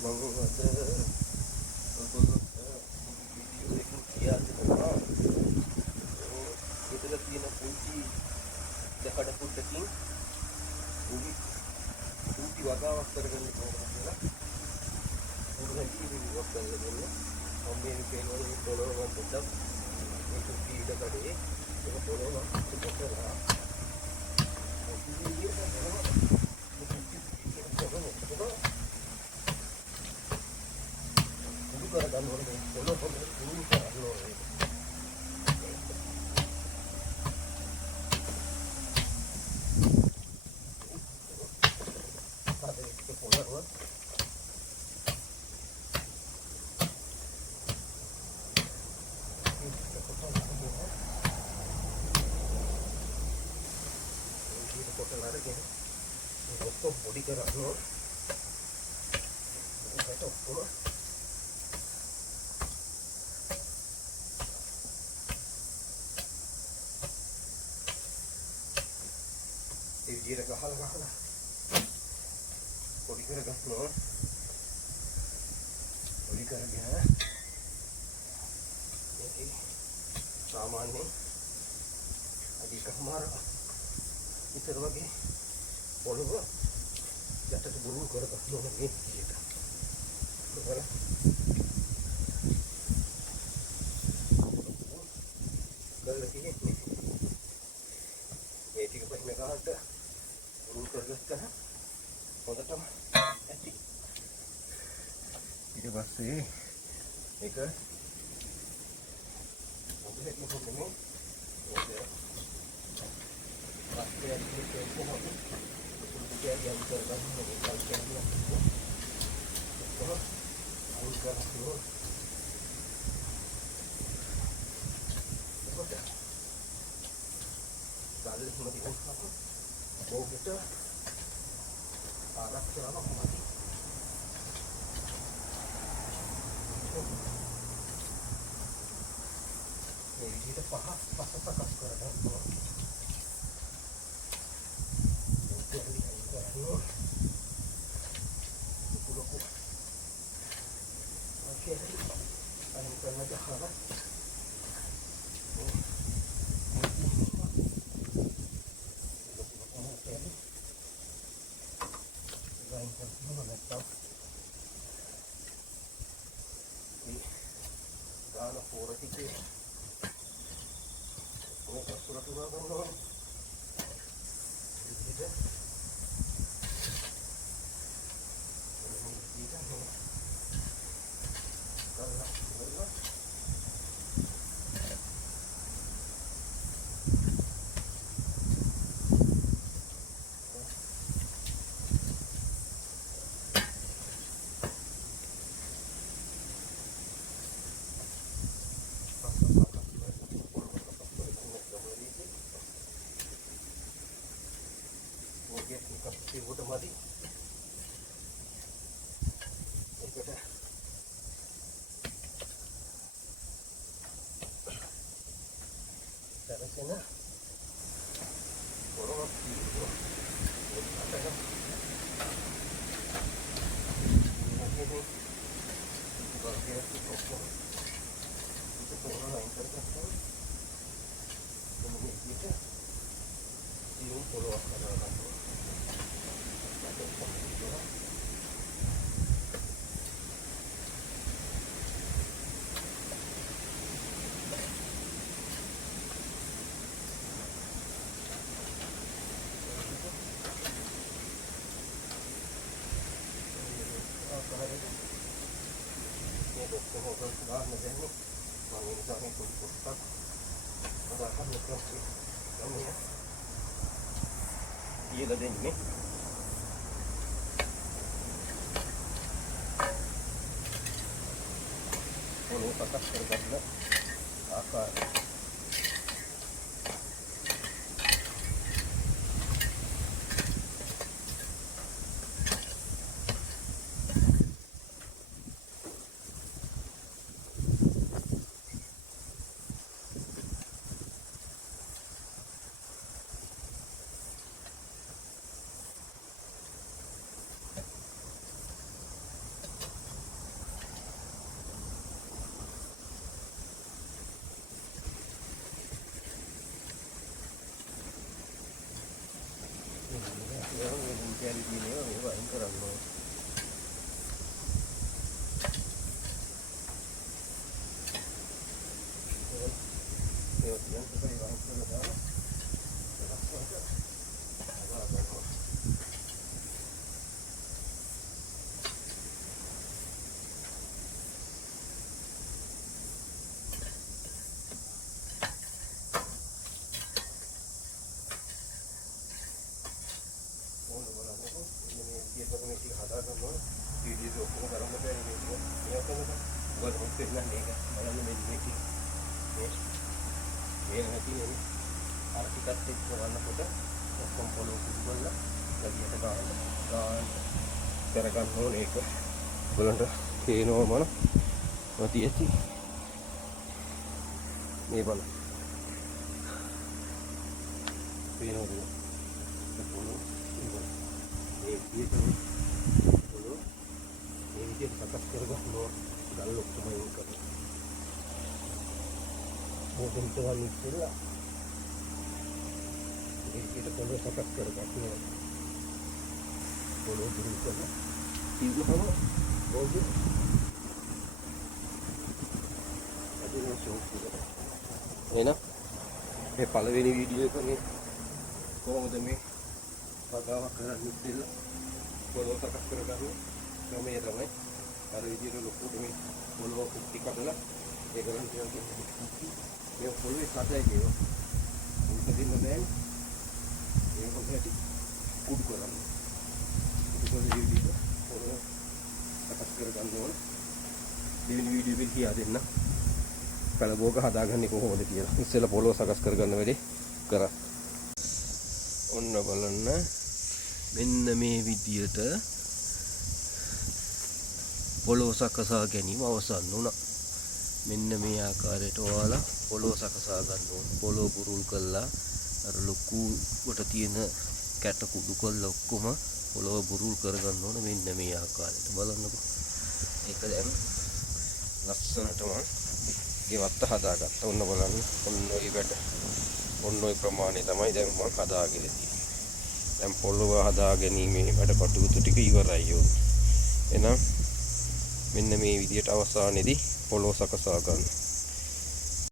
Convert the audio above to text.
මම අද ඔයගොල්ලන්ට වීඩියෝ එකකින් කියන්න දෙනවා. ගෙදර තියෙන පුංචි දකඩ පුඩකින් පුංචි වගාවක් කරගන්න කොහොමද කියලා. උගලන් වීඩියෝ එකක් කරලා දෙන්න. මම මේ පේනවා පොළොව පොඩ්ඩක් මේ පුංචි දකඩේ ඒක පොළොව පොඩ්ඩක් කරගන්න ඕනේ පොළොව පොඩ්ඩක් පුරුදු කරන්න ඕනේ. Body කරන්න ඕනේ. ඒකට ඔක්කොම ඒ විදිහට ගහලා පොඩි කරගන්න ඕනේ. පොඩි කරගෙන මේකේ සාමාන්‍යයෙන් අධිකමාර ඉතර වගේ පොළොව යටට බුරුල් කරගන්න ඕනේ මේ විදිහට. කරලා තියෙන්නේ මේ ටික පහින ගහන්න බුරුල් කරගත්තා හොඳටම ඇති. ඊට පස්සේ මේක මොකද කියන්නේ මේ විදිහට පහ සකස් කරගන්න ඕනේ. Udah mati. Itu dah. Dari sana. Orang itu. Apa kan? Ini. Bagian itu kosong. Itu orang lain terkata. Kemudian kita. Ini pulau apa? Iya ada ini. Kalau pakai tergantung apa. තියෙනවා මේක අයින් කරන්න ඕනේ. ඒක කියන්නේ තමයි වයින් කරලා දාලා video ඔක්කොම කරන්න බැරි මේක. මේක තමයි ඔයාලා හොත් වෙන්නේ මේක. බලන්න මේ මේක. මේ නැති නේ. අර ටිකත් එක්ක වන්නකොට ඔක්කොම පොළොව කුඩු කරලා ලගියට ගන්න කරගන්න ඕනේ ඒක. බලන්න තේනවා මන. නැති ඇති. මේ බලන්න. පේනවද? පොළොව මේ විදිහට සකස් කරගන්න ගල් ඔක්කොම ඒක කරලා මොකද හිතවන්නේ ඉස්සෙල්ලා ඒකට පොළොව සකස් කරගන්න පොළොව දුරු කරලා ඉන්නවම බෝඩ් අදින ෂෝක් එන මේ පළවෙනි වීඩියෝ එකනේ කොහොමද මේ පදාවක් කරන්නේ ඉස්සෙල්ලා පොළොව සකස් කරගන්න ක්‍රමය තමයි අර විදිහට ලොකුට මේ පොළොව කුටි කඩලා ඒක ගන්න කියන්නේ මේ පොළොවේ කඩයි කියනවා උන්ට දෙන්න බෑ ඒක කොහේට කුඩු කරන්න ඒක විදිහට පොළොව සකස් කරගන්න ඕන දෙවෙනි වීඩියෝ එකේ කියා දෙන්න පළබෝග හදාගන්නේ කොහොමද කියලා ඉස්සෙල්ලා පොළොව සකස් කරගන්න වැඩි කරා ඔන්න බලන්න මෙන්න මේ විදිහට පොළොව සකසා ගැනීම අවසන් වුණා. මෙන්න මේ ආකාරයට ඔයාලා පොළොව සකසා ගන්න ඕන. පොළොව පුරුල් කළා අර ලොකු කොට තියෙන කැට කුඩු කොල්ල ඔක්කොම පොළොව පුරුල් කරගන්න ඕන මෙන්න මේ ආකාරයට. බලන්නකෝ. ඒක දැන් ලස්සනටම ගෙවත්ත හදාගත්තා. ඔන්න බලන්න. ඔන්න ඔය වැඩ. ඔන්න ඔය ප්‍රමාණය තමයි දැන් මම හදාගෙන තියෙන්නේ. දැන් පොළොව හදා ගැනීමේ වැඩ කටයුතු ටික ඉවරයි යෝනි. එහෙනම් මෙන්න මේ විදියට අවසානයේදී පොළොව සකසා ගන්න.